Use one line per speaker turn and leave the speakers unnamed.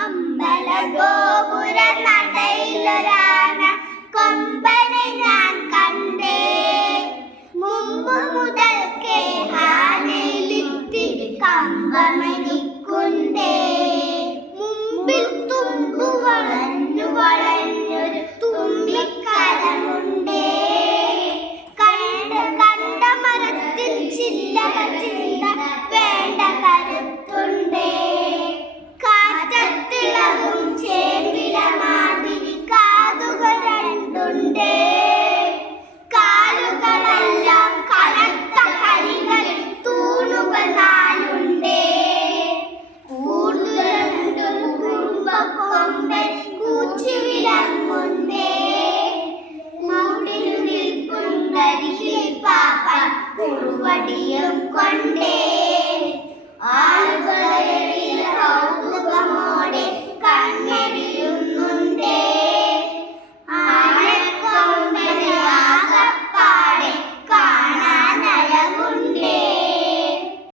അമ്പല ഗോപുര നടയിലൊരാന உருவடியும் கொண்டே.